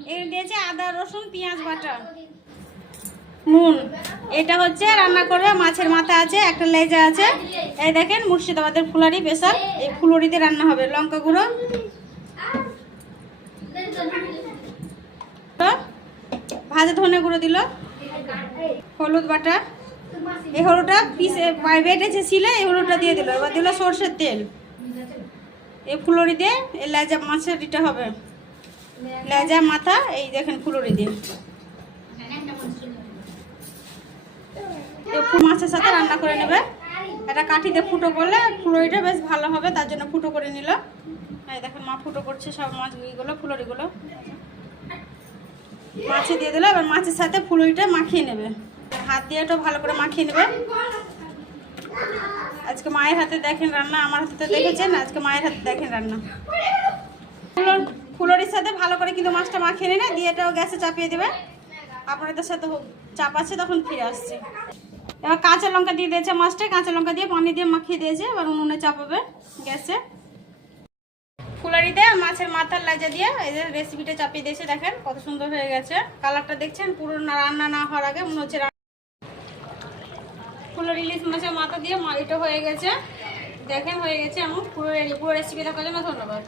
এখানে দিয়েছে আদা রসুন পেঁয়াজ বাটা, নুন। এটা হচ্ছে রান্না করবে, মাছের মাথা আছে, একটা লেজা আছে। এই দেখেন মুর্শিদাবাদের ফুলারি স্পেশাল, এই ফুলরিতে রান্না হবে। লঙ্কা গুঁড়ো, ভাজা ধনে গুঁড়ো দিল, হলুদ বাটা, এই হলুদটা পিসে বেটেছে ছিলে, এই হলুদটা দিয়ে দিল। এবার দিল সর্ষের তেল। এই ফুলরিতে এই লেজা মাছের এটা হবে, লেজা মাথা। এই দেখেন ফুলরি দিয়ে মাছের সাথে রান্না করে নেবে। এটা কাঠিতে ফুটো করলে ফুলরিটা বেশ ভালো হবে, তার জন্য ফুটো করে নিল। এই দেখেন মা ফুটো করছে সব মাছগুলো, ফুলরিগুলো মাছে দিয়ে দিল। এবার মাছের সাথে ফুলরিটা মাখিয়ে নেবে, হাত দিয়ে একটু ভালো করে মাখিয়ে নেবে। আজকে মায়ের হাতে দেখেন রান্না, আমার হাতে তো দেখেছেন, আজকে মায়ের হাতে দেখেন রান্না। ফুলরির সাথে ভালো করে কিন্তু মাছটা মাখিয়ে নিয়ে দিয়ে এটাও গ্যাসে চাপিয়ে দেবে। আপনাদের সাথে চাপাচ্ছে, তখন ফিরে আসছে। এবার কাঁচা লঙ্কা দিয়ে দিয়েছে মাছটা, কাঁচা লঙ্কা দিয়ে পানি দিয়ে মাখিয়ে দিয়েছে। এবার উনুনে চাপাবে গ্যাসে। ফুলরিতে মাছের মাথার লেজা দিয়ে এই যে রেসিপিটা চাপিয়ে দিয়েছে। দেখেন কত সুন্দর হয়ে গেছে, কালারটা দেখছেন। পুরো রান্না না হওয়ার আগে মনে হচ্ছে ফুলরি ইলিশ মাছের মাথা দিয়ে এটা হয়ে গেছে। দেখেন হয়ে গেছে এমন। পুরো রেসিপি দেখার জন্য ধন্যবাদ।